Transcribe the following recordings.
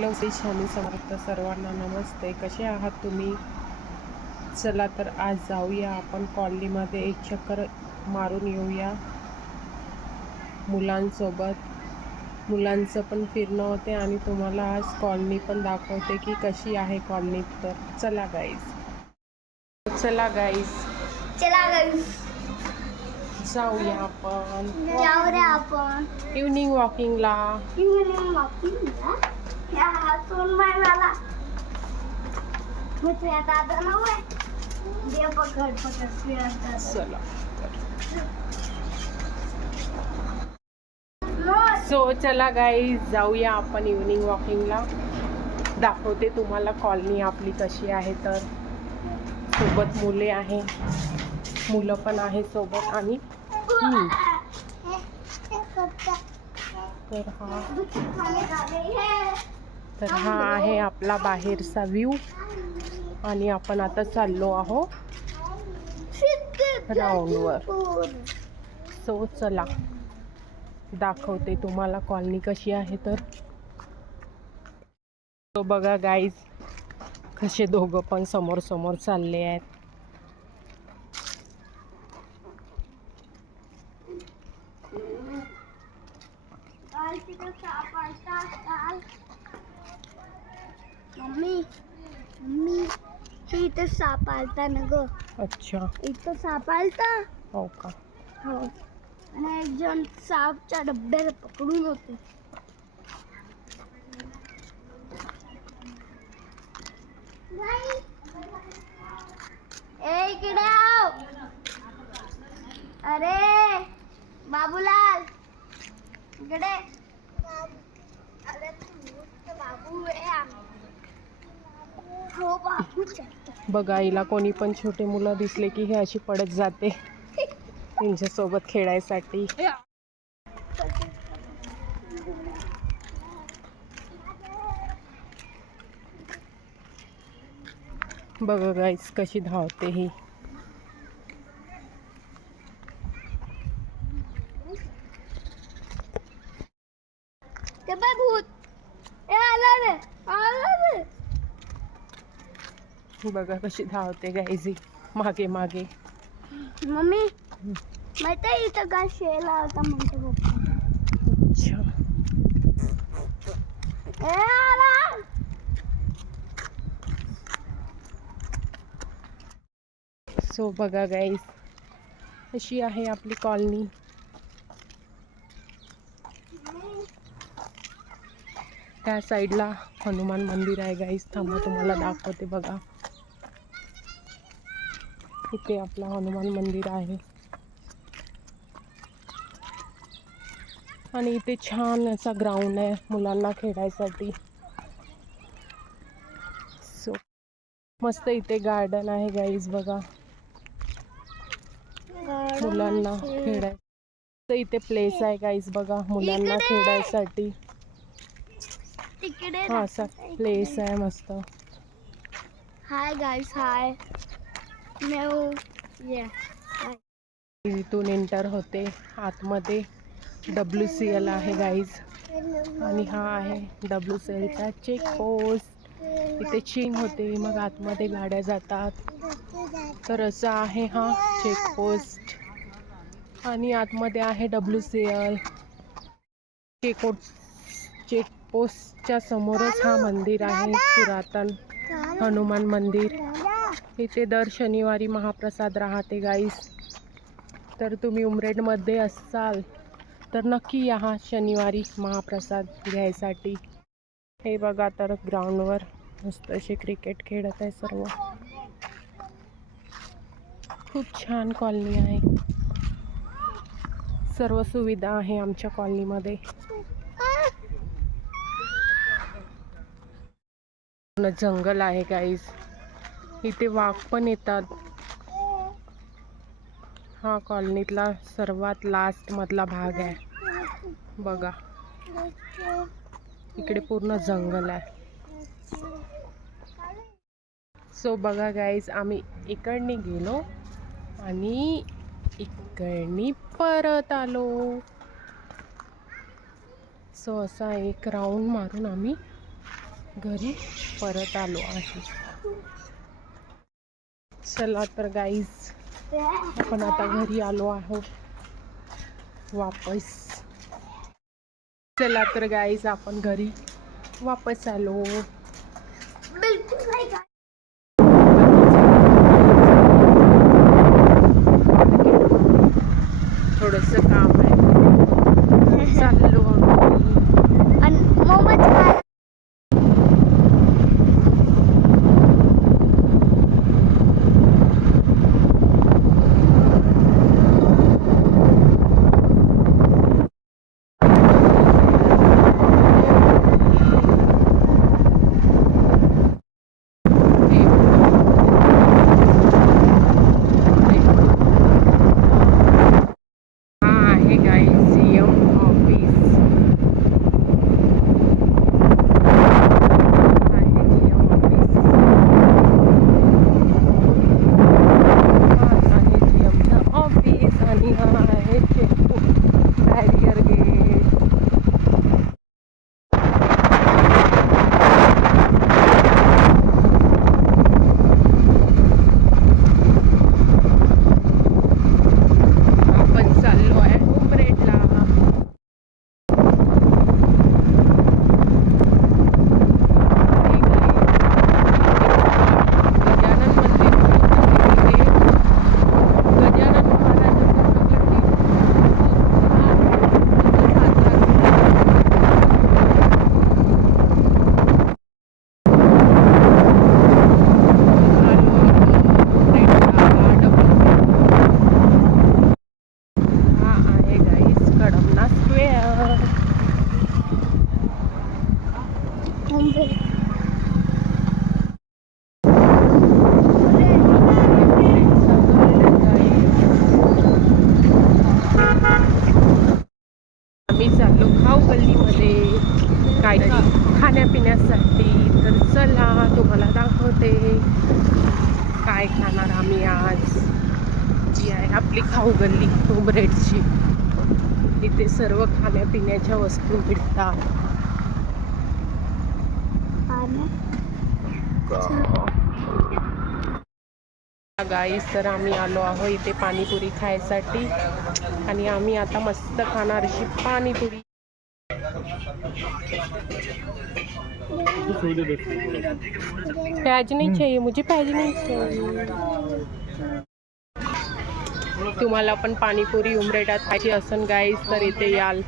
एकलव स्वामी समर्थ सर्वांना नमस्ते. कसे आहात तुम्ही? चला तर आज जाऊया आपण कॉलनीमध्ये एक चक्कर मारून येऊया मुलांसोबत. मुलांचं पण फिरणं होते आणि तुम्हाला आज कॉलनी पण दाखवते की कशी आहे कॉलनी. तर चला गाईज जाऊया आपण इव्हनिंग वॉकिंगला. चला चला गाईज जाऊया आपण इव्हनिंग वॉकिंगला. दाखवते तुम्हाला कॉलनी आपली कशी आहे. तर सोबत मुले आहे, मुलं पण आहे सोबत आणि तर हा आहे आपला बाहेरचा व्ह्यू आणि आपण आता चाललो आहोत ग्राउंडवर. सो चला दाखवते तुम्हाला कॉलनी कशी आहे. तर तो बघा गाईज कसे दोघं पण समोर समोर चालले आहेत. मम्मी इथं साप आलता ना ग. अच्छा, इथं साप आलता. हो का? हो. आणि एक जण सापच्या डब्याला पकडून होते. ए इकडे आव. अरे बाबूलाल इकडे. अरे तू बाबू आहे. हो बाबू. बघा हिला कोणी पण छोटे मुलं दिसले की हे अशी पडत जाते त्यांच्यासोबत खेळायसाठी. बघा गाईस कशी धावते ही. ते बाय भूत. ए आला रे, आला रे. बघा कशी धावते गाईस ही मागे मागे. मम्मी माहिती आहे इथं काय शेला होता म्हणते पप्पा. अच्छा, ए आला. सो बघा गाईस अशी आहे आपली कॉलनी. त्या साईडला हनुमान मंदिर आहे गाईस. थांबा तुम्हाला दाखवते. बघा इथे आपला हनुमान मंदिर आहे आणि इथे छान असा ग्राउंड आहे मुलांना खेळायसाठी. सो मस्त इथे गार्डन आहे गाईज. बघा मुलांना खेळायचं इथे प्लेस आहे गाईज. बघा मुलांना खेळायसाठी हा असा प्लेस आहे मस्त. Hi guys. हाय. इथून एंटर होते आतमध्ये. WCL आहे गाईज आणि हा आहे WCLचा चेक पोस्ट. इथे चेकिंग होते मग आतमध्ये गाड्या जातात. तर असं आहे हा चेक पोस्ट आणि आतमध्ये आहे WCL. चेक पोस्टच्या समोरच हा मंदिर आहे पुरातन हनुमान मंदिर. इथे दर शनिवारी महाप्रसाद राहते गाईस. तर तुम्ही उमरेडमध्ये असाल तर नक्की या शनिवारी महाप्रसाद घ्यायसाठी. हे बघा तर ग्राउंडवर मस्त असे क्रिकेट खेळत आहे सर्व. खूप छान कॉलनी आहे. सर्व सुविधा आहे आमच्या कॉलनीमध्ये. जंगल आहे गाईज. इथे वाघ पण येतात. हा कॉलनीतला सर्वात लास्ट मधला भाग आहे. बघा इकडे पूर्ण जंगल आहे. सो बघा गाईज आम्ही इकडनी गेलो आणि इकडनी परत आलो. सो असा एक राऊंड मारून आम्ही घरी परत आलो आहे. चला तर गाईज, आपण आता घरी आलो आहोत वापस. चला तर गाईज, आपण घरी वापस आलो. बिलकुल नाही का. थोडस काम आहे, चाललो आम्ही. आणि मोमोज खायला काहीतरी खाण्यापिण्यासाठी. तर चला तुम्हाला दाखवते काय खाणार आम्ही आज. जी आहे आपली खाऊ गल्ली उमरेडची. इथे सर्व खाण्यापिण्याच्या वस्तू मिळतात. गाईस, तर आम्ही आलो आहो इथे पाणीपुरी खायसाठी. आणि आम्ही आता मस्त खाणार अशी पाणीपुरी. प्याज नहीं चाहिए मुझे, प्याज नहीं चाहिए. तुम्हाला पण पाणीपुरी उमरेडात खायची असन गाईस तर इथे याल.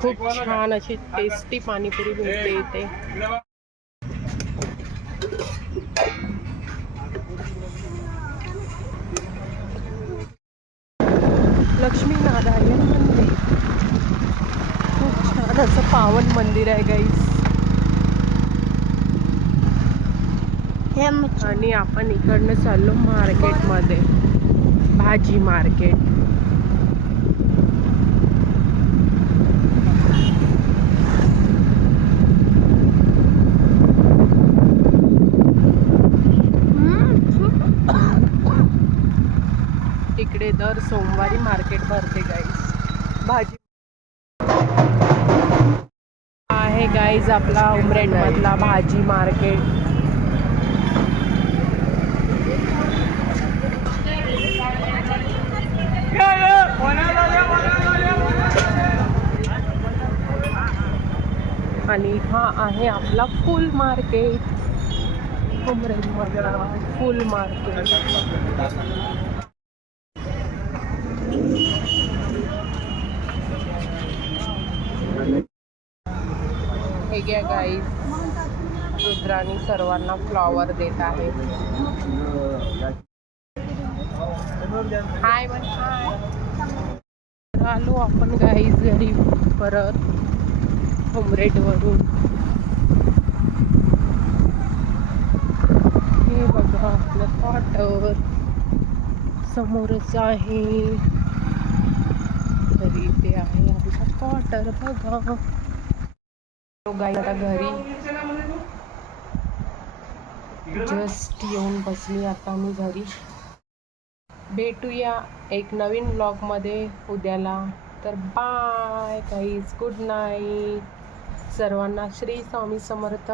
खूप छान अशी टेस्टी पाणीपुरी मिळते इथे. लक्ष्मीनारायण मंदिर खूप छान असं पावन मंदिर आहे गाईस. आणि आपण इकडनं चाललो मार्केटमध्ये, भाजी मार्केट. इकडे दर सोमवारी मार्केट भरते गाईस. भाजी आहे गाईज आपला उमरेड मधला भाजी मार्केट. आणि हा आहे आपला फुल मार्केट. उमरेड मधला फुल मार्केट. हे घ्या गाईज, रुद्राणी सर्वांना फ्लॉवर देत आहे. हाय म्हण हाय. आलो आपण गाईज घरी परत उमरेडवरून. हे बघा आपलं क्वार्टर समोरच आहे. तरी ते आहे आपला क्वार्टर बघा. गाई आता घरी जस्ट येऊन बसली आता मी घरी. भेटूया एक नवीन ब्लॉगमध्ये उद्याला. तर बाय गाईज, गुड नाईट. सर्वांना श्री स्वामी समर्थ.